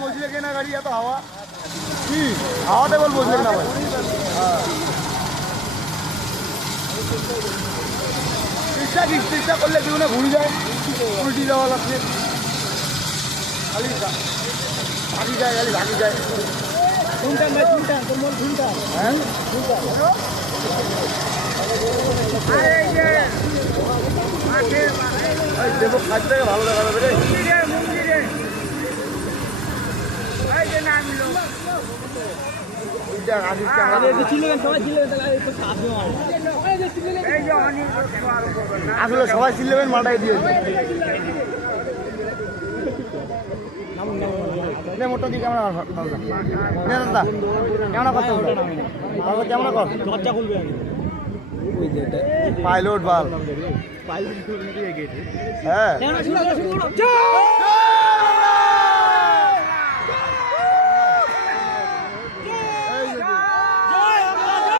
বসলে কেনা গাড়ি এত হাওয়া কি হাওয়াতে বল বসলে না ভাই চেষ্টা করলে জীবনে ঘুরে যায় উল্টি যাওয়া লাগছে খালি ভাগি যায় ভাগি যায় শুনতাম ভাই শুনতাম তোর মন শুনতাম হ্যাঁ দেবো খাদ্যটাকে ভালো দেখা যাবে রে আসলে সবাই চিল্লেবেন মালটাই দিয়েছে মোটর দিয়ে ক্যামেরা ক্যামেরা করতে ক্যামেরা কর দরজা খুলবে পাইলট বাল হ্যাঁ